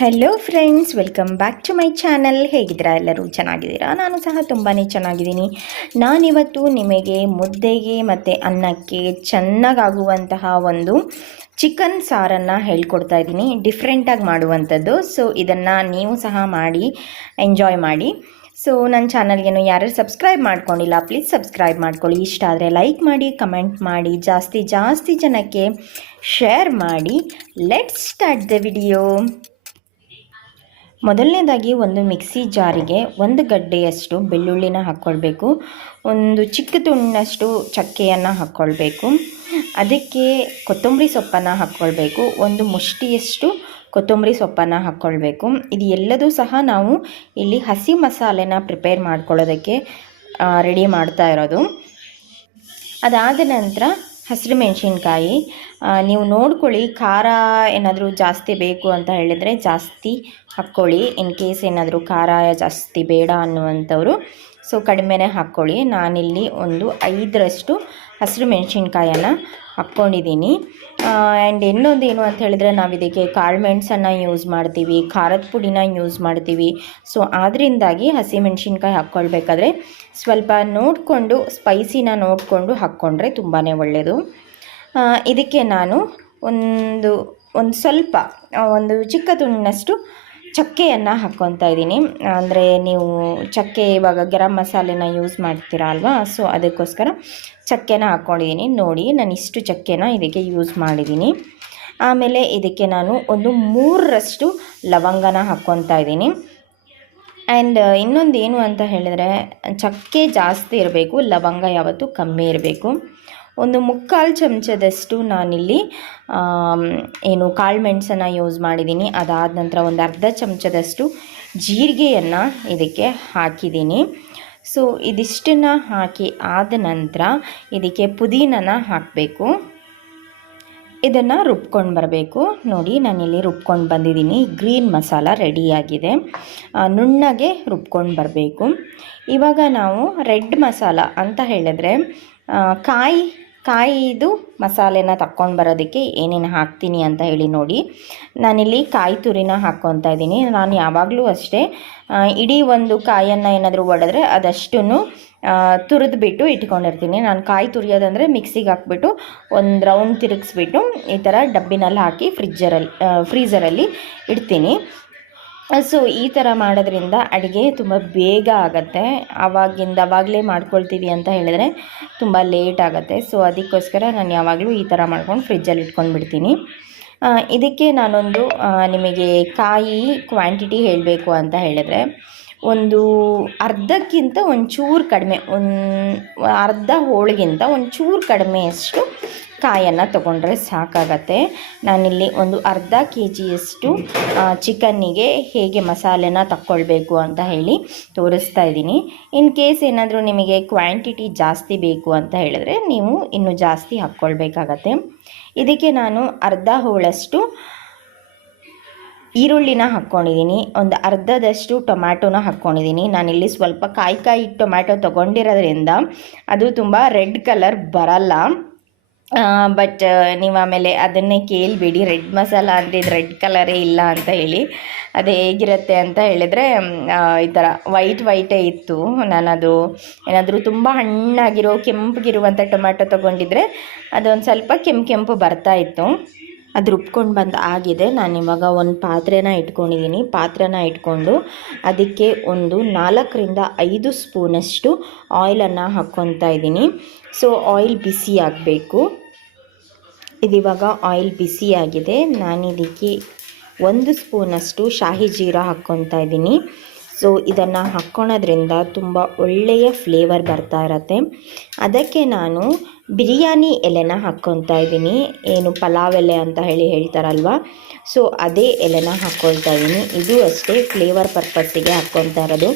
Hello friends welcome back to my channel ಹೇಗಿದ್ದೀರಾ ಎಲ್ಲರೂ? ಚೆನ್ನಾಗಿದ್ದೀರಾ? ನಾನು ಸಹ ತುಂಬಾ ಚೆನ್ನಾಗಿದ್ದೀನಿ. ನಾನಿವತ್ತು ನಿಮಗೆ ಮುದ್ದೆಗೆ ಮತ್ತು ಅನ್ನಕ್ಕೆ ಚೆನ್ನಾಗಾಗುವಂತಹ ಒಂದು ಚಿಕನ್ ಸಾರನ್ನು ಹೇಳ್ಕೊಡ್ತಾ ಇದ್ದೀನಿ. ಡಿಫ್ರೆಂಟಾಗಿ ಮಾಡುವಂಥದ್ದು. ಸೊ ಇದನ್ನು ನೀವು ಸಹ ಮಾಡಿ ಎಂಜಾಯ್ ಮಾಡಿ. ಸೊ ನನ್ನ ಚಾನಲ್ಗೇನು ಯಾರು ಸಬ್ಸ್ಕ್ರೈಬ್ ಮಾಡ್ಕೊಂಡಿಲ್ಲ ಪ್ಲೀಸ್ ಸಬ್ಸ್ಕ್ರೈಬ್ ಮಾಡ್ಕೊಳ್ಳಿ. ಇಷ್ಟ ಆದರೆ ಲೈಕ್ ಮಾಡಿ ಕಮೆಂಟ್ ಮಾಡಿ. ಜಾಸ್ತಿ ಜಾಸ್ತಿ ಜನಕ್ಕೆ ಶೇರ್ ಮಾಡಿ. ಲೆಟ್ಸ್ ಸ್ಟಾರ್ಟ್ ದ ವಿಡಿಯೋ ಮೊದಲನೇದಾಗಿ ಒಂದು ಮಿಕ್ಸಿ ಜಾರಿಗೆ ಒಂದು ಗಡ್ಡೆಯಷ್ಟು ಬೆಳ್ಳುಳ್ಳಿನ ಹಾಕ್ಕೊಳ್ಬೇಕು. ಒಂದು ಚಿಕ್ಕ ತುಂಡಷ್ಟು ಚಕ್ಕೆಯನ್ನು ಹಾಕ್ಕೊಳ್ಬೇಕು. ಅದಕ್ಕೆ ಕೊತ್ತಂಬರಿ ಸೊಪ್ಪನ್ನು ಹಾಕ್ಕೊಳ್ಬೇಕು. ಒಂದು ಮುಷ್ಟಿಯಷ್ಟು ಕೊತ್ತಂಬರಿ ಸೊಪ್ಪನ್ನು ಹಾಕ್ಕೊಳ್ಬೇಕು. ಇದು ಎಲ್ಲದೂ ಸಹ ನಾವು ಇಲ್ಲಿ ಹಸಿ ಮಸಾಲೆನ ಪ್ರಿಪೇರ್ ಮಾಡ್ಕೊಳ್ಳೋದಕ್ಕೆ ರೆಡಿ ಮಾಡ್ತಾ ಇರೋದು. ಅದಾದ ನಂತರ ಹಸಿರು ಮೆಣಸಿನ್ಕಾಯಿ. ನೀವು ನೋಡ್ಕೊಳ್ಳಿ, ಖಾರ ಏನಾದರೂ ಜಾಸ್ತಿ ಬೇಕು ಅಂತ ಹೇಳಿದರೆ ಜಾಸ್ತಿ ಹಾಕ್ಕೊಳ್ಳಿ. ಇನ್ ಕೇಸ್ ಏನಾದರೂ ಖಾರ ಜಾಸ್ತಿ ಬೇಡ ಅನ್ನುವಂಥವ್ರು ಸೊ ಕಡಿಮೆನೇ ಹಾಕ್ಕೊಳ್ಳಿ. ನಾನಿಲ್ಲಿ ಒಂದು ಐದರಷ್ಟು ಹಸಿರು ಮೆಣಸಿನ್ಕಾಯನ್ನು ಹಾಕ್ಕೊಂಡಿದ್ದೀನಿ. ಆ್ಯಂಡ್ ಇನ್ನೊಂದು ಏನು ಅಂತ ಹೇಳಿದ್ರೆ ನಾವು ಇದಕ್ಕೆ ಕಾಳು ಮೆಣಸನ್ನು ಯೂಸ್ ಮಾಡ್ತೀವಿ, ಖಾರದ ಪುಡಿನ ಯೂಸ್ ಮಾಡ್ತೀವಿ. ಸೊ ಆದ್ದರಿಂದಾಗಿ ಹಸಿ ಮೆಣಸಿನ್ಕಾಯಿ ಹಾಕ್ಕೊಳ್ಬೇಕಾದ್ರೆ ಸ್ವಲ್ಪ ನೋಡಿಕೊಂಡು ಸ್ಪೈಸಿನ ನೋಡಿಕೊಂಡು ಹಾಕ್ಕೊಂಡ್ರೆ ತುಂಬಾ ಒಳ್ಳೆಯದು ಇದಕ್ಕೆ ನಾನು ಒಂದು ಒಂದು ಸ್ವಲ್ಪ ಒಂದು ಚಿಕ್ಕ ತುಂಡಿನಷ್ಟು ಚಕ್ಕೆಯನ್ನು ಹಾಕ್ಕೊತಾ ಇದ್ದೀನಿ. ಅಂದರೆ ನೀವು ಚಕ್ಕೆ ಇವಾಗ ಗರಂ ಮಸಾಲೆನ ಯೂಸ್ ಮಾಡ್ತೀರಾ ಅಲ್ವಾ? ಸೊ ಅದಕ್ಕೋಸ್ಕರ ಚಕ್ಕೆನ ಹಾಕ್ಕೊಂಡಿದ್ದೀನಿ ನೋಡಿ, ನಾನು ಇಷ್ಟು ಚಕ್ಕೆನ ಇದಕ್ಕೆ ಯೂಸ್ ಮಾಡಿದ್ದೀನಿ. ಆಮೇಲೆ ಇದಕ್ಕೆ ನಾನು ಒಂದು ಮೂರರಷ್ಟು ಲವಂಗನ ಹಾಕ್ಕೊತಾ ಇದ್ದೀನಿ. ಆ್ಯಂಡ್ ಇನ್ನೊಂದು ಏನು ಅಂತ ಹೇಳಿದರೆ, ಚಕ್ಕೆ ಜಾಸ್ತಿ ಇರಬೇಕು, ಲವಂಗ ಯಾವತ್ತೂ ಕಮ್ಮಿ ಇರಬೇಕು. ಒಂದು ಮುಕ್ಕಾಲು ಚಮಚದಷ್ಟು ನಾನಿಲ್ಲಿ ಏನು ಕಾಳು ಮೆಣಸನ್ನು ಯೂಸ್ ಮಾಡಿದ್ದೀನಿ. ಅದಾದ ನಂತರ ಒಂದು ಅರ್ಧ ಚಮಚದಷ್ಟು ಜೀರಿಗೆಯನ್ನು ಇದಕ್ಕೆ ಹಾಕಿದ್ದೀನಿ. ಸೊ ಇದಿಷ್ಟನ್ನು ಹಾಕಿ ಆದ ನಂತರ ಇದಕ್ಕೆ ಪುದೀನನ ಹಾಕಬೇಕು. ಇದನ್ನು ರುಬ್ಕೊಂಡು ಬರಬೇಕು. ನೋಡಿ, ನಾನಿಲ್ಲಿ ರುಬ್ಕೊಂಡು ಬಂದಿದ್ದೀನಿ. ಗ್ರೀನ್ ಮಸಾಲ ರೆಡಿಯಾಗಿದೆ. ನುಣ್ಣಗೆ ರುಬ್ಕೊಂಡು ಬರಬೇಕು. ಇವಾಗ ನಾವು ರೆಡ್ ಮಸಾಲ ಅಂತ ಹೇಳಿದ್ರೆ ಕಾಯಿ ಕಾಯಿದು ಮಸಾಲೆನ ತಕ್ಕೊಂಡು ಬರೋದಕ್ಕೆ ಏನೇನು ಹಾಕ್ತೀನಿ ಅಂತ ಹೇಳಿ ನೋಡಿ. ನಾನಿಲ್ಲಿ ಕಾಯಿ ತುರಿನ ಹಾಕ್ಕೊತಾ ಇದ್ದೀನಿ. ನಾನು ಯಾವಾಗಲೂ ಅಷ್ಟೇ ಇಡೀ ಒಂದು ಕಾಯನ್ನು ಏನಾದರೂ ಒಡೆದ್ರೆ ಅದಷ್ಟು ತುರಿದು ಬಿಟ್ಟು ಇಟ್ಕೊಂಡಿರ್ತೀನಿ. ನಾನು ಕಾಯಿ ತುರಿಯೋದಂದರೆ ಮಿಕ್ಸಿಗೆ ಹಾಕ್ಬಿಟ್ಟು ಒಂದು ರೌಂಡ್ ತಿರುಗಿಸ್ಬಿಟ್ಟು ಈ ಥರ ಡಬ್ಬಿನಲ್ಲಿ ಹಾಕಿ ಫ್ರಿಜ್ಜರಲ್ಲಿ ಫ್ರೀಝರಲ್ಲಿ ಇಡ್ತೀನಿ. ಸೊ ಈ ಥರ ಮಾಡೋದ್ರಿಂದ ಅಡುಗೆ ತುಂಬ ಬೇಗ ಆಗುತ್ತೆ. ಆವಾಗಿಂದ ಆವಾಗಲೇ ಮಾಡ್ಕೊಳ್ತೀವಿ ಅಂತ ಹೇಳಿದ್ರೆ ತುಂಬ ಲೇಟ್ ಆಗುತ್ತೆ. ಸೊ ಅದಕ್ಕೋಸ್ಕರ ನಾನು ಯಾವಾಗಲೂ ಈ ಥರ ಮಾಡ್ಕೊಂಡು ಫ್ರಿಜ್ಜಲ್ಲಿ ಇಟ್ಕೊಂಡು ಬಿಡ್ತೀನಿ. ಇದಕ್ಕೆ ನಾನೊಂದು ನಿಮಗೆ ಕಾಯಿ ಕ್ವಾಂಟಿಟಿ ಹೇಳಬೇಕು ಅಂತ ಹೇಳಿದ್ರೆ, ಒಂದು ಅರ್ಧಕ್ಕಿಂತ ಒಂಚೂರು ಕಡಿಮೆ, ಒಂದು, ಅರ್ಧ ಹೋಳಿಗಿಂತ ಒಂಚೂರು ಕಡಿಮೆಯಷ್ಟು ಕಾಯನ್ನು ತೊಗೊಂಡ್ರೆ ಸಾಕಾಗತ್ತೆ. ನಾನಿಲ್ಲಿ ಒಂದು ಅರ್ಧ ಕೆ ಜಿಯಷ್ಟು ಚಿಕನ್ನಿಗೆ ಹೇಗೆ ಮಸಾಲೆನ ತಕ್ಕೊಳ್ಬೇಕು ಅಂತ ಹೇಳಿ ತೋರಿಸ್ತಾ ಇದ್ದೀನಿ. ಇನ್ ಕೇಸ್ ಏನಾದರೂ ನಿಮಗೆ ಕ್ವಾಂಟಿಟಿ ಜಾಸ್ತಿ ಬೇಕು ಅಂತ ಹೇಳಿದ್ರೆ ನೀವು ಇನ್ನೂ ಜಾಸ್ತಿ ಹಾಕ್ಕೊಳ್ಬೇಕಾಗತ್ತೆ. ಇದಕ್ಕೆ ನಾನು ಅರ್ಧ ಹೋಳಷ್ಟು ಈರುಳ್ಳಿನ ಹಾಕ್ಕೊಂಡಿದ್ದೀನಿ. ಒಂದು ಅರ್ಧದಷ್ಟು ಟೊಮ್ಯಾಟೊನ ಹಾಕ್ಕೊಂಡಿದ್ದೀನಿ. ನಾನಿಲ್ಲಿ ಸ್ವಲ್ಪ ಕಾಯಿ ಕಾಯಿ ಟೊಮ್ಯಾಟೊ ತೊಗೊಂಡಿರೋದ್ರಿಂದ ಅದು ತುಂಬ ರೆಡ್ ಕಲರ್ ಬರಲ್ಲ. ಬಟ್ ನೀವು ಆಮೇಲೆ ಅದನ್ನೇ ಕೇಳಿಬಿಡಿ. ರೆಡ್ ಮಸಾಲ ಅಂದರೆ ಇದು ರೆಡ್ ಕಲರೇ ಇಲ್ಲ ಅಂತ ಹೇಳಿ. ಅದು ಹೇಗಿರುತ್ತೆ ಅಂತ ಹೇಳಿದರೆ ಈ ಥರ ವೈಟ್ ವೈಟೇ ಇತ್ತು. ನಾನದು ಏನಾದರೂ ತುಂಬ ಹಣ್ಣಾಗಿರೋ ಕೆಂಪಗಿರುವಂಥ ಟೊಮ್ಯಾಟೊ ತೊಗೊಂಡಿದ್ರೆ ಅದೊಂದು ಸ್ವಲ್ಪ ಕೆಂಪು ಕೆಂಪು ಬರ್ತಾ ಇತ್ತು. ಅದು ರುಬ್ಕೊಂಡು ಬಂದು ಆಗಿದೆ. ನಾನು ಇವಾಗ ಒಂದು ಪಾತ್ರೆನ ಇಟ್ಕೊಂಡಿದ್ದೀನಿ ಪಾತ್ರೆನ ಇಟ್ಕೊಂಡು ಅದಕ್ಕೆ ಒಂದು ನಾಲ್ಕರಿಂದ ಐದು ಸ್ಪೂನಷ್ಟು ಆಯಿಲನ್ನು ಹಾಕ್ಕೊತಾ ಇದ್ದೀನಿ ಸೊ ಆಯಿಲ್ ಬಿಸಿ ಆಗಬೇಕು. ಇದಿವಾಗ ಆಯಿಲ್ ಬಿಸಿಯಾಗಿದೆ ನಾನಿದಕ್ಕೆ ಒಂದು ಸ್ಪೂನಷ್ಟು ಶಾಹಿ ಜೀರಾ ಹಾಕ್ಕೊತಾ ಇದ್ದೀನಿ ಸೊ ಇದನ್ನು ಹಾಕ್ಕೊಳೋದ್ರಿಂದ ತುಂಬ ಒಳ್ಳೆಯ ಫ್ಲೇವರ್ ಬರ್ತಾ ಇರತ್ತೆ. ಅದಕ್ಕೆ ನಾನು ಬಿರಿಯಾನಿ ಎಲೆನ ಹಾಕ್ಕೊತಾ ಇದ್ದೀನಿ. ಏನು ಪಲಾವ್ ಎಲೆ ಅಂತ ಹೇಳಿ ಹೇಳ್ತಾರಲ್ವ? ಸೊ ಅದೇ ಎಲೆನ ಹಾಕ್ಕೊಳ್ತಾ ಇದ್ದೀನಿ. ಇದು ಅಷ್ಟೇ ಫ್ಲೇವರ್ ಪರ್ಪಸ್ಸಿಗೆ ಹಾಕ್ಕೊತಾ ಇರೋದು.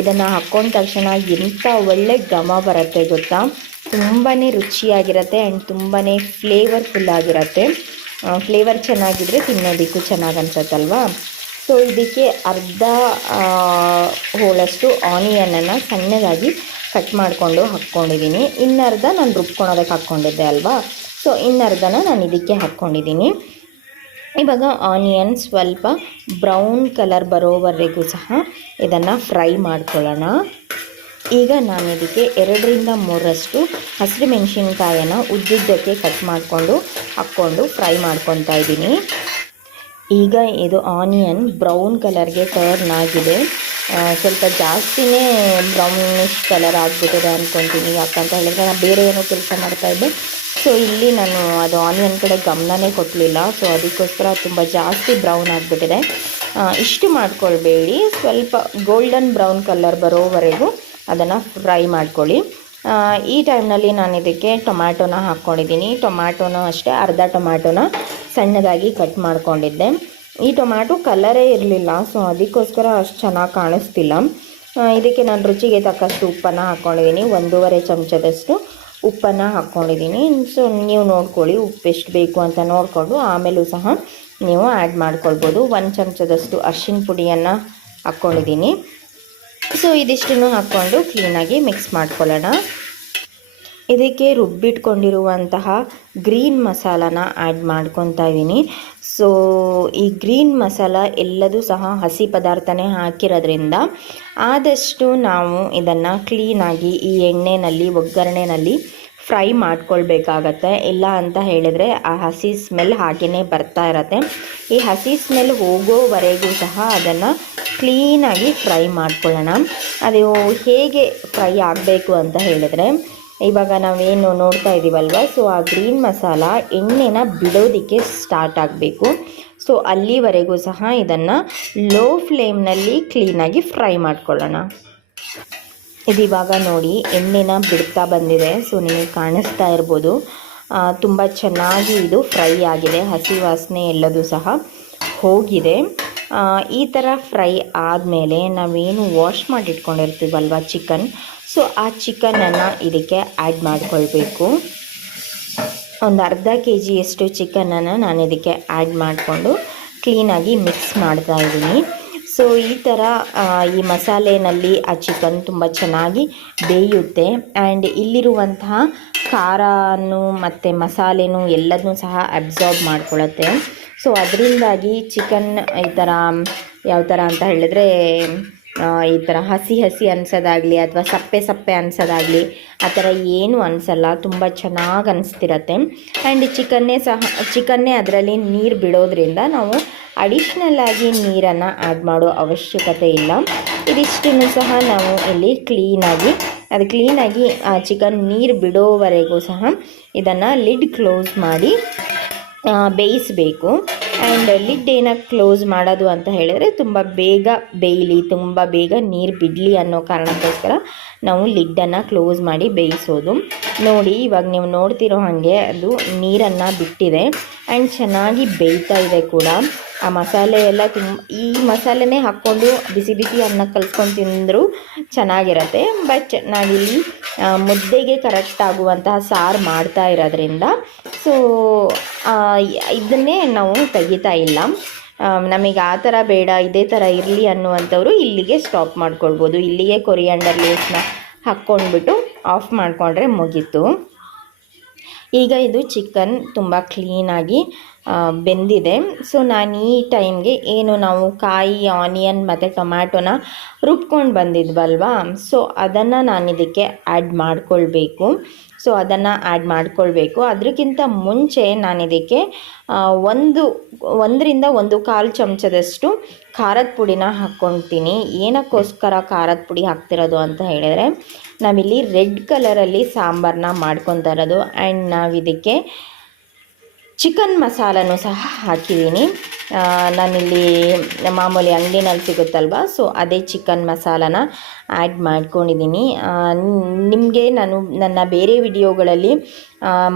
ಇದನ್ನು ಹಾಕ್ಕೊಂಡ ತಕ್ಷಣ ಎಂಥ ಒಳ್ಳೆ ಘಮ ಬರುತ್ತೆ ಗೊತ್ತಾ? ತುಂಬಾ ರುಚಿಯಾಗಿರುತ್ತೆ ಆ್ಯಂಡ್ ತುಂಬಾ ಫ್ಲೇವರ್ಫುಲ್ ಆಗಿರುತ್ತೆ. ಫ್ಲೇವರ್ ಚೆನ್ನಾಗಿದ್ದರೆ ತಿನ್ನೋದಕ್ಕೂ ಚೆನ್ನಾಗಿ ಅನ್ಸತ್ತಲ್ವಾ? ಸೊ ಇದಕ್ಕೆ ಅರ್ಧ ಹೋಳಷ್ಟು ಆನಿಯನನ್ನು ಸಣ್ಣದಾಗಿ ಕಟ್ ಮಾಡಿಕೊಂಡು ಹಾಕ್ಕೊಂಡಿದ್ದೀನಿ. ಇನ್ನರ್ಧ ನಾನು ರುಬ್ಕೊಳೋದಕ್ಕೆ ಹಾಕ್ಕೊಂಡಿದ್ದೆ ಅಲ್ವಾ? ಸೊ, ಇನ್ನರ್ಧನ ನಾನು ಇದಕ್ಕೆ ಹಾಕ್ಕೊಂಡಿದ್ದೀನಿ. ಇವಾಗ ಆನಿಯನ್ ಸ್ವಲ್ಪ ಬ್ರೌನ್ ಕಲರ್ ಬರೋವರೆಗೂ ಸಹ ಇದನ್ನು ಫ್ರೈ ಮಾಡ್ಕೊಳ್ಳೋಣ. ಈಗ ನಾನು ಇದಕ್ಕೆ ಎರಡರಿಂದ ಮೂರಷ್ಟು ಹಸಿರು ಮೆಣಸಿನ್ಕಾಯನ್ನು ಉದ್ದುದ್ದಕ್ಕೆ ಕಟ್ ಮಾಡಿಕೊಂಡು ಹಾಕ್ಕೊಂಡು ಫ್ರೈ ಮಾಡ್ಕೊತಾ ಇದ್ದೀನಿ. ಈಗ ಇದು ಆನಿಯನ್ ಬ್ರೌನ್ ಕಲರ್ಗೆ ಟರ್ನ್ ಆಗಿದೆ. ಸ್ವಲ್ಪ ಜಾಸ್ತಿನೇ ಬ್ರೌನಿಶ್ ಕಲರ್ ಆಗಿಬಿಟ್ಟಿದೆ ಅಂದ್ಕೊತೀನಿ ಯಾಕಂತ ಹೇಳಿದ್ರೆ ನಾನು ಬೇರೆ ಏನೋ ಕೆಲಸ ಮಾಡ್ತಾಯಿದ್ದೆ ಸೊ ಇಲ್ಲಿ ನಾನು ಅದು ಆನಿಯನ್ ಕಡೆ ಗಮನನೇ ಕೊಟ್ಟಲಿಲ್ಲ ಸೊ ಅದಕ್ಕೋಸ್ಕರ ತುಂಬ ಜಾಸ್ತಿ ಬ್ರೌನ್ ಆಗಿಬಿಟ್ಟಿದೆ. ಇಷ್ಟು ಮಾಡ್ಕೊಳ್ಬೇಡಿ. ಸ್ವಲ್ಪ ಗೋಲ್ಡನ್ ಬ್ರೌನ್ ಕಲರ್ ಬರೋವರೆಗೂ ಅದನ್ನು ಫ್ರೈ ಮಾಡ್ಕೊಳ್ಳಿ. ಈ ಟೈಮ್ನಲ್ಲಿ ನಾನು ಇದಕ್ಕೆ ಟೊಮ್ಯಾಟೊನ ಹಾಕ್ಕೊಂಡಿದ್ದೀನಿ ಟೊಮ್ಯಾಟೊನೂ ಅಷ್ಟೇ, ಅರ್ಧ ಟೊಮ್ಯಾಟೊನ ಸಣ್ಣದಾಗಿ ಕಟ್ ಮಾಡ್ಕೊಂಡಿದ್ದೆ. ಈ ಟೊಮ್ಯಾಟೊ ಕಲರೇ ಇರಲಿಲ್ಲ ಸೊ ಅದಕ್ಕೋಸ್ಕರ ಅಷ್ಟು ಚೆನ್ನಾಗಿ ಕಾಣಿಸ್ತಿಲ್ಲ. ಇದಕ್ಕೆ ನಾನು ರುಚಿಗೆ ತಕ್ಕಷ್ಟು ಉಪ್ಪನ್ನು ಹಾಕ್ಕೊಂಡಿದ್ದೀನಿ ಒಂದೂವರೆ ಚಮಚದಷ್ಟು ಉಪ್ಪನ್ನು ಹಾಕ್ಕೊಂಡಿದ್ದೀನಿ ಸೊ ನೀವು ನೋಡ್ಕೊಳ್ಳಿ ಉಪ್ಪು ಎಷ್ಟು ಬೇಕು ಅಂತ ನೋಡಿಕೊಂಡು ಆಮೇಲೂ ಸಹ ನೀವು ಆ್ಯಡ್ ಮಾಡ್ಕೊಳ್ಬೋದು. ಒಂದು ಚಮಚದಷ್ಟು ಅರ್ಶಿನ ಪುಡಿಯನ್ನು ಹಾಕ್ಕೊಂಡಿದ್ದೀನಿ ಸೊ ಇದಿಷ್ಟನ್ನು ಹಾಕ್ಕೊಂಡು ಕ್ಲೀನಾಗಿ ಮಿಕ್ಸ್ ಮಾಡ್ಕೊಳ್ಳೋಣ. ಇದಕ್ಕೆ ರುಬ್ಬಿಟ್ಕೊಂಡಿರುವಂತಹ ಗ್ರೀನ್ ಮಸಾಲಾನ ಆ್ಯಡ್ ಮಾಡ್ಕೊತಾ ಇದ್ದೀನಿ ಸೊ ಈ ಗ್ರೀನ್ ಮಸಾಲ ಎಲ್ಲದೂ ಸಹ ಹಸಿ ಪದಾರ್ಥನೇ ಹಾಕಿರೋದ್ರಿಂದ ಆದಷ್ಟು ನಾವು ಇದನ್ನು ಕ್ಲೀನಾಗಿ ಈ ಎಣ್ಣೆನಲ್ಲಿ, ಒಗ್ಗರಣೆನಲ್ಲಿ ಫ್ರೈ ಮಾಡ್ಕೊಳ್ಬೇಕಾಗತ್ತೆ. ಇಲ್ಲ ಅಂತ ಹೇಳಿದರೆ ಆ ಹಸಿ ಸ್ಮೆಲ್ ಹಾಗೆಯೇ ಬರ್ತಾ ಇರತ್ತೆ. ಈ ಹಸಿ ಸ್ಮೆಲ್ ಹೋಗೋವರೆಗೂ ಸಹ ಅದನ್ನು ಕ್ಲೀನಾಗಿ ಫ್ರೈ ಮಾಡ್ಕೊಳ್ಳೋಣ. ಅದು ಹೇಗೆ ಫ್ರೈ ಆಗಬೇಕು ಅಂತ ಹೇಳಿದ್ರೆ ಇವಾಗ ನಾವೇನು ನೋಡ್ತಾ ಇದ್ದೀವಲ್ವ ಸೊ ಆ ಗ್ರೀನ್ ಮಸಾಲ ಎಣ್ಣೆನ ಬಿಡೋದಕ್ಕೆ ಸ್ಟಾರ್ಟ್ ಆಗಬೇಕು. ಸೊ ಅಲ್ಲಿವರೆಗೂ ಸಹ ಇದನ್ನು ಲೋ ಫ್ಲೇಮ್ನಲ್ಲಿ ಕ್ಲೀನಾಗಿ ಫ್ರೈ ಮಾಡ್ಕೊಳ್ಳೋಣ. ಇದು ಇವಾಗ ನೋಡಿ ಎಣ್ಣೆನ ಬಿಡ್ತಾ ಬಂದಿದೆ. ಸೊ ನಿಮಗೆ ಕಾಣಿಸ್ತಾ ಇರ್ಬೋದು. ತುಂಬ ಚೆನ್ನಾಗಿ ಇದು ಫ್ರೈ ಆಗಿದೆ. ಹಸಿ ವಾಸನೆ ಎಲ್ಲದೂ ಸಹ ಹೋಗಿದೆ. ಈ ಥರ ಫ್ರೈ ಆದಮೇಲೆ ನಾವೇನು ವಾಶ್ ಮಾಡಿಟ್ಕೊಂಡಿರ್ತೀವಲ್ವ ಚಿಕನ್ ಸೊ ಆ ಚಿಕನನ್ನು ಇದಕ್ಕೆ ಆ್ಯಡ್ ಮಾಡಿಕೊಳ್ಬೇಕು. ಒಂದು ಅರ್ಧ ಕೆ ಜಿಯಷ್ಟು ಚಿಕನನ್ನು ನಾನು ಇದಕ್ಕೆ ಆ್ಯಡ್ ಮಾಡಿಕೊಂಡು ಕ್ಲೀನಾಗಿ ಮಿಕ್ಸ್ ಮಾಡ್ತಾ ಇದ್ದೀನಿ. ಸೊ ಈ ಥರ ಈ ಮಸಾಲೆನಲ್ಲಿ ಆ ಚಿಕನ್ ತುಂಬ ಚೆನ್ನಾಗಿ ಬೇಯುತ್ತೆ. ಆ್ಯಂಡ್ ಇಲ್ಲಿರುವಂತಹ ಖಾರನು ಮತ್ತು ಮಸಾಲೆನೂ ಎಲ್ಲದನ್ನೂ ಸಹ ಅಬ್ಸಾರ್ಬ್ ಮಾಡ್ಕೊಳ್ಳುತ್ತೆ. ಸೊ ಅದರಿಂದಾಗಿ ಚಿಕನ್ ಈ ಥರ, ಯಾವ ಥರ ಅಂತ ಹೇಳಿದ್ರೆ ಈ ಥರ ಹಸಿ ಹಸಿ ಅನ್ಸೋದಾಗಲಿ ಅಥವಾ ಸಪ್ಪೆ ಸಪ್ಪೆ ಅನ್ಸೋದಾಗಲಿ ಆ ಥರ ಏನೂ ಅನಿಸಲ್ಲ. ತುಂಬ ಚೆನ್ನಾಗಿ ಅನಿಸ್ತಿರತ್ತೆ. ಆ್ಯಂಡ್ ಚಿಕನ್ನೇ ಸಹ, ಚಿಕನ್ನೇ ಅದರಲ್ಲಿ ನೀರು ಬಿಡೋದ್ರಿಂದ ನಾವು ಅಡಿಷ್ನಲ್ ಆಗಿ ನೀರನ್ನು ಆ್ಯಡ್ ಮಾಡೋ ಅವಶ್ಯಕತೆ ಇಲ್ಲ. ಇದಿಷ್ಟನ್ನು ಸಹ ನಾವು ಇಲ್ಲಿ ಕ್ಲೀನಾಗಿ ಅದು ಕ್ಲೀನಾಗಿ ಆ ಚಿಕನ್ ನೀರು ಬಿಡೋವರೆಗೂ ಸಹ ಇದನ್ನು ಲಿಡ್ ಕ್ಲೋಸ್ ಮಾಡಿ ಬೇಯಿಸಬೇಕು. ಆ್ಯಂಡ್ ಲಿಡ್ ಏನಕ್ಕೆ ಕ್ಲೋಸ್ ಮಾಡೋದು ಅಂತ ಹೇಳಿದರೆ ತುಂಬ ಬೇಗ ಬೇಯಲಿ, ತುಂಬ ಬೇಗ ನೀರು ಬಿಡಲಿ ಅನ್ನೋ ಕಾರಣಕ್ಕೋಸ್ಕರ ನಾವು ಲಿಡ್ಡನ್ನು ಕ್ಲೋಸ್ ಮಾಡಿ ಬೇಯಿಸೋದು. ನೋಡಿ, ಇವಾಗ ನೀವು ನೋಡ್ತಿರೋ ಹಾಗೆ ಅದು ನೀರನ್ನು ಬಿಟ್ಟಿದೆ. ಆ್ಯಂಡ್ ಚೆನ್ನಾಗಿ ಬೇಯ್ತಾ ಇದೆ ಕೂಡ. ಆ ಮಸಾಲೆ ಎಲ್ಲ ತುಂಬ, ಈ ಮಸಾಲೆನೇ ಹಾಕ್ಕೊಂಡು ಬಿಸಿ ಬಿಸಿ ಅನ್ನ ಕಲ್ಸ್ಕೊಂಡು ತಿಂದರೂ ಚೆನ್ನಾಗಿರತ್ತೆ. ಬಟ್ ನಾವಿಲ್ಲಿ ಮುದ್ದೆಗೆ ಕರೆಕ್ಟ್ ಆಗುವಂತಹ ಸಾರು ಮಾಡ್ತಾ ಇರೋದ್ರಿಂದ ಸೊ ಇದನ್ನೇ ನಾವು ತೆಗಿತಾ ಇಲ್ಲ. ನಮಗೆ ಆ ಥರ ಬೇಡ, ಇದೇ ಥರ ಇರಲಿ ಅನ್ನುವಂಥವ್ರು ಇಲ್ಲಿಗೆ ಸ್ಟಾಪ್ ಮಾಡ್ಕೊಳ್ಬೋದು. ಇಲ್ಲಿಗೆ ಕೊರಿಯಾಂಡರ್ ಲೀವ್ಸ್ನ ಹಾಕ್ಕೊಂಡ್ಬಿಟ್ಟು ಆಫ್ ಮಾಡಿಕೊಂಡ್ರೆ ಮುಗೀತು. ಈಗ ಇದು ಚಿಕನ್ ತುಂಬ ಕ್ಲೀನಾಗಿ ಬೆಂದಿದೆ. ಸೊ ನಾನು ಈ ಟೈಮ್ಗೆ ಏನು ನಾವು ಕಾಯಿ ಆನಿಯನ್ ಮತ್ತು ಟೊಮ್ಯಾಟೊನ ರುಬ್ಕೊಂಡು ಬಂದಿದ್ವಲ್ವಾ? ಸೊ ಅದನ್ನು ನಾನು ಇದಕ್ಕೆ ಆ್ಯಡ್ ಮಾಡ್ಕೊಳ್ಬೇಕು. ಸೊ ಅದನ್ನು ಆ್ಯಡ್ ಮಾಡ್ಕೊಳ್ಬೇಕು. ಅದಕ್ಕಿಂತ ಮುಂಚೆ ನಾನು ಇದಕ್ಕೆ ಒಂದು, ಒಂದರಿಂದ ಒಂದು ಕಾಲು ಚಮಚದಷ್ಟು ಖಾರದ ಪುಡಿನ ಹಾಕ್ಕೊಳ್ತೀನಿ. ಏನಕ್ಕೋಸ್ಕರ ಖಾರದ ಪುಡಿ ಹಾಕ್ತಿರೋದು ಅಂತ ಹೇಳಿದರೆ, ನಾವಿಲ್ಲಿ ರೆಡ್ ಕಲರಲ್ಲಿ ಸಾಂಬಾರನ್ನ ಮಾಡ್ಕೊತಾ ಇರೋದು. ಆ್ಯಂಡ್ ನಾವಿದಕ್ಕೆ ಚಿಕನ್ ಮಸಾಲನೂ ಸಹ ಹಾಕಿದ್ದೀನಿ. ನಾನಿಲ್ಲಿ ಮಾಮೂಲಿ ಅಂಗಡಿನಲ್ಲಿ ಸಿಗುತ್ತಲ್ವ? ಸೊ, ಅದೇ ಚಿಕನ್ ಮಸಾಲನ ಆ್ಯಡ್ ಮಾಡ್ಕೊಂಡಿದ್ದೀನಿ. ನಿಮಗೆ ನಾನು ನನ್ನ ಬೇರೆ ವಿಡಿಯೋಗಳಲ್ಲಿ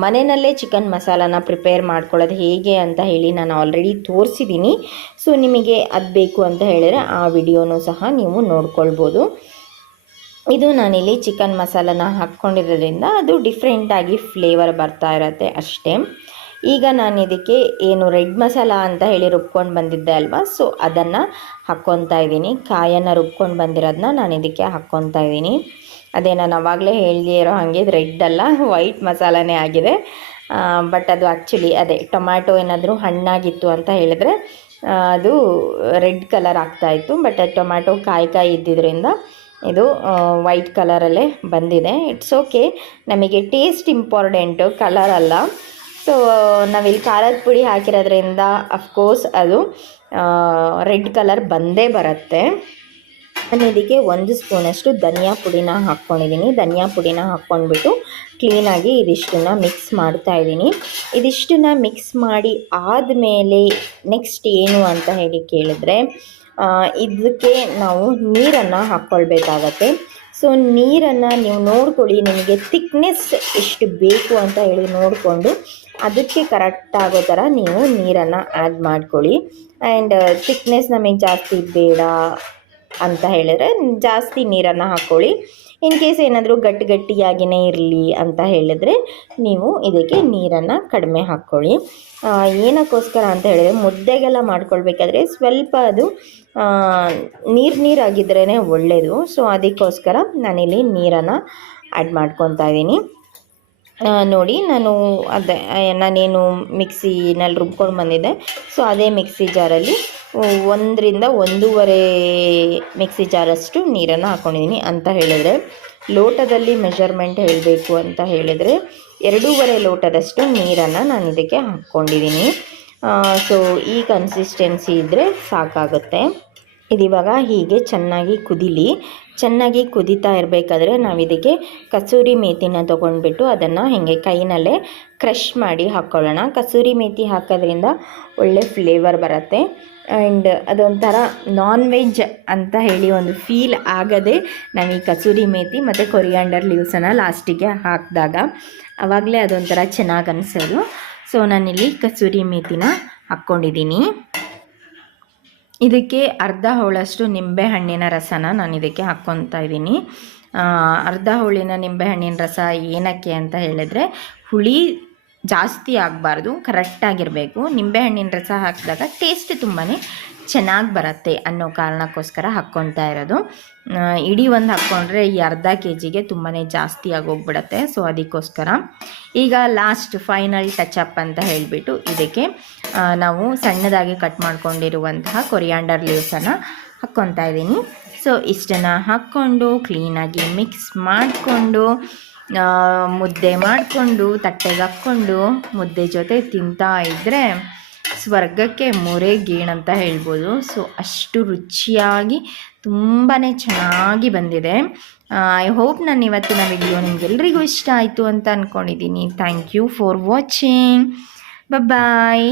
ಮನೆಯಲ್ಲೇ ಚಿಕನ್ ಮಸಾಲಾನ ಪ್ರಿಪೇರ್ ಮಾಡ್ಕೊಳ್ಳೋದು ಹೇಗೆ ಅಂತ ಹೇಳಿ ನಾನು ಆಲ್ರೆಡಿ ತೋರಿಸಿದ್ದೀನಿ. ಸೊ, ನಿಮಗೆ ಅದು ಬೇಕು ಅಂತ ಹೇಳಿದರೆ ಆ ವಿಡಿಯೋನೂ ಸಹ ನೀವು ನೋಡ್ಕೊಳ್ಬೋದು. ಇದು ನಾನಿಲ್ಲಿ ಚಿಕನ್ ಮಸಾಲನ ಹಾಕ್ಕೊಂಡಿರೋದ್ರಿಂದ ಅದು ಡಿಫ್ರೆಂಟಾಗಿ ಫ್ಲೇವರ್ ಬರ್ತಾ ಇರತ್ತೆ ಅಷ್ಟೇ. ಈಗ ನಾನು ಇದಕ್ಕೆ ಏನು ರೆಡ್ ಮಸಾಲ ಅಂತ ಹೇಳಿ ರುಬ್ಕೊಂಡು ಬಂದಿದ್ದೆ ಅಲ್ವಾ? ಸೊ ಅದನ್ನು ಹಾಕ್ಕೊತಾ ಇದ್ದೀನಿ. ಕಾಯನ್ನು ರುಬ್ಕೊಂಡು ಬಂದಿರೋದನ್ನ ನಾನು ಇದಕ್ಕೆ ಹಾಕ್ಕೊತಾ ಇದ್ದೀನಿ. ಅದೇ ನಾನು ಅವಾಗಲೇ ಹೇಳಿರೋ ಹಾಗೆ ರೆಡ್ ಅಲ್ಲ, ವೈಟ್ ಮಸಾಲನೇ ಆಗಿದೆ. ಬಟ್ ಅದು ಆ್ಯಕ್ಚುಲಿ ಅದೇ ಟೊಮ್ಯಾಟೊ ಏನಾದರೂ ಹಣ್ಣಾಗಿತ್ತು ಅಂತ ಹೇಳಿದ್ರೆ ಅದು ರೆಡ್ ಕಲರ್ ಆಗ್ತಾಯಿತ್ತು ಬಟ್ ಟೊಮ್ಯಾಟೊ ಕಾಯಿ ಕಾಯಿ ಇದ್ದಿದ್ದರಿಂದ ಇದು ವೈಟ್ ಕಲರಲ್ಲೇ ಬಂದಿದೆ. ಇಟ್ಸ್ ಓಕೆ ನಮಗೆ ಟೇಸ್ಟ್ ಇಂಪಾರ್ಟೆಂಟು ಕಲರ್ ಅಲ್ಲ. ಸೊ ನಾವಿಲ್ಲಿ ಖಾರದ ಪುಡಿ ಹಾಕಿರೋದ್ರಿಂದ ಅಫ್ಕೋರ್ಸ್ ಅದು ರೆಡ್ ಕಲರ್ ಬಂದೇ ಬರುತ್ತೆ. ನಾನು ಇದಕ್ಕೆ ಒಂದು ಸ್ಪೂನಷ್ಟು ಧನಿಯಾ ಪುಡಿನ ಹಾಕ್ಕೊಂಡಿದ್ದೀನಿ. ಧನಿಯಾ ಪುಡಿನ ಹಾಕ್ಕೊಂಡ್ಬಿಟ್ಟು ಕ್ಲೀನಾಗಿ ಇದಿಷ್ಟನ್ನು ಮಿಕ್ಸ್ ಮಾಡ್ತಾ ಇದ್ದೀನಿ. ಇದಿಷ್ಟನ್ನು ಮಿಕ್ಸ್ ಮಾಡಿ ಆದಮೇಲೆ ನೆಕ್ಸ್ಟ್ ಏನು ಅಂತ ಹೇಳಿ ಕೇಳಿದ್ರೆ ಇದಕ್ಕೆ ನಾವು ನೀರನ್ನು ಹಾಕ್ಕೊಳ್ಬೇಕಾಗತ್ತೆ. ಸೊ ನೀರನ್ನು ನೀವು ನೋಡ್ಕೊಳ್ಳಿ, ನಿಮಗೆ ಥಿಕ್ನೆಸ್ ಎಷ್ಟು ಬೇಕು ಅಂತ ಹೇಳಿ ನೋಡಿಕೊಂಡು ಅದಕ್ಕೆ ಕರೆಕ್ಟ್ ಆಗೋ ಥರ ನೀವು ನೀರನ್ನು ಆ್ಯಡ್ ಮಾಡ್ಕೊಳ್ಳಿ. ಆ್ಯಂಡ್ ಥಿಕ್ನೆಸ್ ನಮಗೆ ಜಾಸ್ತಿ ಬೇಡ ಅಂತ ಹೇಳಿದ್ರೆ ಜಾಸ್ತಿ ನೀರನ್ನು ಹಾಕ್ಕೊಳ್ಳಿ ಇನ್ ಕೇಸ್ ಏನಾದರೂ ಗಟ್ಟಿ ಗಟ್ಟಿಯಾಗಿಯೇ ಇರಲಿ ಅಂತ ಹೇಳಿದ್ರೆ ನೀವು ಇದಕ್ಕೆ ನೀರನ್ನು ಕಡಿಮೆ ಹಾಕ್ಕೊಳ್ಳಿ. ಏನಕ್ಕೋಸ್ಕರ ಅಂತ ಹೇಳಿದ್ರೆ ಮುದ್ದೆಗೆಲ್ಲ ಮಾಡ್ಕೊಳ್ಬೇಕಾದ್ರೆ ಸ್ವಲ್ಪ ಅದು ನೀರು ನೀರಾಗಿದ್ರೇ ಒಳ್ಳೆಯದು ಸೊ ಅದಕ್ಕೋಸ್ಕರ ನಾನಿಲ್ಲಿ ನೀರನ್ನು ಆ್ಯಡ್ ಮಾಡ್ಕೊತಾ ಇದ್ದೀನಿ. ನೋಡಿ, ನಾನು ಅದೇ ನಾನೇನು ಮಿಕ್ಸಿನಲ್ಲಿ ರುಬ್ಕೊಂಡು ಬಂದಿದ್ದೆ. ಸೊ ಅದೇ ಮಿಕ್ಸಿ ಜಾರಲ್ಲಿ ಒಂದರಿಂದ ಒಂದೂವರೆ ಮಿಕ್ಸಿ ಜಾರಷ್ಟು ನೀರನ್ನು ಹಾಕ್ಕೊಂಡಿದ್ದೀನಿ ಅಂತ ಹೇಳಿದರೆ. ಲೋಟದಲ್ಲಿ ಮೆಷರ್ಮೆಂಟ್ ಹೇಳಬೇಕು ಅಂತ ಹೇಳಿದರೆ ಎರಡೂವರೆ ಲೋಟದಷ್ಟು ನೀರನ್ನು ನಾನು ಇದಕ್ಕೆ ಹಾಕ್ಕೊಂಡಿದ್ದೀನಿ ಸೊ ಈ ಕನ್ಸಿಸ್ಟೆನ್ಸಿ ಇದ್ದರೆ ಸಾಕಾಗುತ್ತೆ. ಇದಿವಾಗ ಹೀಗೆ ಚೆನ್ನಾಗಿ ಕುದಿಲಿ. ಚೆನ್ನಾಗಿ ಕುದೀತಾ ಇರಬೇಕಾದ್ರೆ ನಾವು ಇದಕ್ಕೆ ಕಸೂರಿ ಮೇಥಿನ ತೊಗೊಂಡ್ಬಿಟ್ಟು ಅದನ್ನು ಹೀಗೆ ಕೈನಲ್ಲೇ ಕ್ರಷ್ ಮಾಡಿ ಹಾಕ್ಕೊಳ್ಳೋಣ ಕಸೂರಿ ಮೇತಿ ಹಾಕೋದ್ರಿಂದ ಒಳ್ಳೆ ಫ್ಲೇವರ್ ಬರುತ್ತೆ. ಆ್ಯಂಡ್ ಅದೊಂಥರ ನಾನ್ ವೆಜ್ ಅಂತ ಹೇಳಿ ಒಂದು ಫೀಲ್ ಆಗದೆ ನಾನು ಈ ಕಸೂರಿ ಮೇಥಿ ಮತ್ತು ಕೊರಿಯಾಂಡರ್ ಲೀವ್ಸನ್ನು ಲಾಸ್ಟಿಗೆ ಹಾಕಿದಾಗ ಆವಾಗಲೇ ಅದೊಂಥರ ಚೆನ್ನಾಗಿ ಅನಿಸೋದು. ಸೊ ನಾನಿಲ್ಲಿ ಕಸೂರಿ ಮೇಥಿನ ಹಾಕ್ಕೊಂಡಿದ್ದೀನಿ. ಇದಕ್ಕೆ ಅರ್ಧ ಹೋಳಷ್ಟು ನಿಂಬೆ ಹಣ್ಣಿನ ರಸನ ನಾನು ಇದಕ್ಕೆ ಹಾಕ್ಕೊತಾ ಇದ್ದೀನಿ. ಅರ್ಧ ಹೋಳಿನ ನಿಂಬೆ ಹಣ್ಣಿನ ರಸ ಏನಕ್ಕೆ ಅಂತ ಹೇಳಿದ್ರೆ ಹುಳಿ ಜಾಸ್ತಿ ಆಗಬಾರ್ದು ಕರೆಕ್ಟಾಗಿರಬೇಕು ನಿಂಬೆಹಣ್ಣಿನ ರಸ ಹಾಕಿದಾಗ ಟೇಸ್ಟ್ ತುಂಬಾ ಚೆನ್ನಾಗಿ ಬರುತ್ತೆ ಅನ್ನೋ ಕಾರಣಕ್ಕೋಸ್ಕರ ಹಾಕ್ಕೊತಾ ಇರೋದು. ಇಡೀ ಒಂದು ಹಾಕ್ಕೊಂಡ್ರೆ ಈ ಅರ್ಧ ಕೆ ಜಿಗೆ ತುಂಬಾ ಜಾಸ್ತಿ ಆಗೋಗ್ಬಿಡತ್ತೆ. ಸೊ ಅದಕ್ಕೋಸ್ಕರ ಈಗ ಲಾಸ್ಟ್ ಫೈನಲ್ ಟಚಪ್ ಅಂತ ಹೇಳಿಬಿಟ್ಟು ಇದಕ್ಕೆ ನಾವು ಸಣ್ಣದಾಗಿ ಕಟ್ ಮಾಡ್ಕೊಂಡಿರುವಂತಹ ಕೊರಿಯಾಂಡರ್ ಲೀವ್ಸನ್ನು ಹಾಕ್ಕೊತಾ ಇದ್ದೀನಿ. ಸೊ ಇಷ್ಟನ್ನು ಹಾಕ್ಕೊಂಡು ಕ್ಲೀನಾಗಿ ಮಿಕ್ಸ್ ಮಾಡಿಕೊಂಡು ಮುದ್ದೆ ಮಾಡಿಕೊಂಡು, ತಟ್ಟೆಗೆ ಹಾಕ್ಕೊಂಡು ಮುದ್ದೆ ಜೊತೆ ತಿಂತಾ ಇದ್ದರೆ ಸ್ವರ್ಗಕ್ಕೆ ಮೊರೆ ಅಂತ ಹೇಳ್ಬೋದು. ಸೊ ಅಷ್ಟು ರುಚಿಯಾಗಿ ತುಂಬಾ ಚೆನ್ನಾಗಿ ಬಂದಿದೆ. ಐ ಹೋಪ್ ನಾನು ಇವತ್ತಿನ ವಿಡಿಯೋ ನಿಮಗೆಲ್ರಿಗೂ ಇಷ್ಟ ಆಯಿತು ಅಂತ ಅಂದ್ಕೊಂಡಿದ್ದೀನಿ thank you for watching bye